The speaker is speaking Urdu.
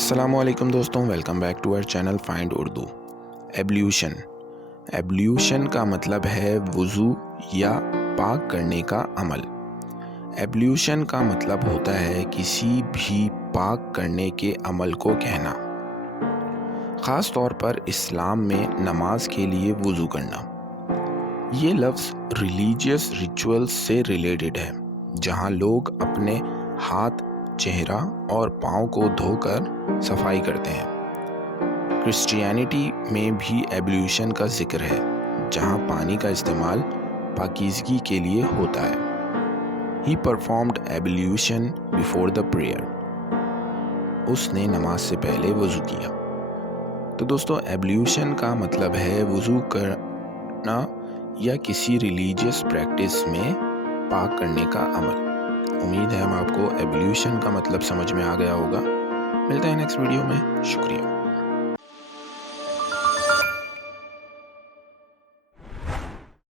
السلام علیکم دوستوں، welcome back to our channel find Urdu. Ablution کا مطلب ہے وضو یا پاک کرنے کا عمل۔ ایبلیوشن کا مطلب ہوتا ہے کسی بھی پاک کرنے کے عمل کو کہنا، خاص طور پر اسلام میں نماز کے لیے وضو کرنا۔ یہ لفظ ریلیجیس ریچولز سے ریلیٹڈ ہے، جہاں لوگ اپنے ہاتھ، چہرہ اور پاؤں کو دھو کر صفائی کرتے ہیں۔ کرسچینٹی میں بھی ایبلیوشن کا ذکر ہے، جہاں پانی کا استعمال پاکیزگی کے لیے ہوتا ہے۔ He performed ablution before the prayer۔ اس نے نماز سے پہلے وضو کیا۔ تو دوستو، ایبلیوشن کا مطلب ہے وضو کرنا یا کسی ریلیجیس پریکٹس میں پاک کرنے کا عمل۔ امید ہے آپ کو ایبلیوشن کا مطلب سمجھ میں آ گیا ہوگا۔ ملتے ہیں نیکسٹ ویڈیو میں۔ شکریہ۔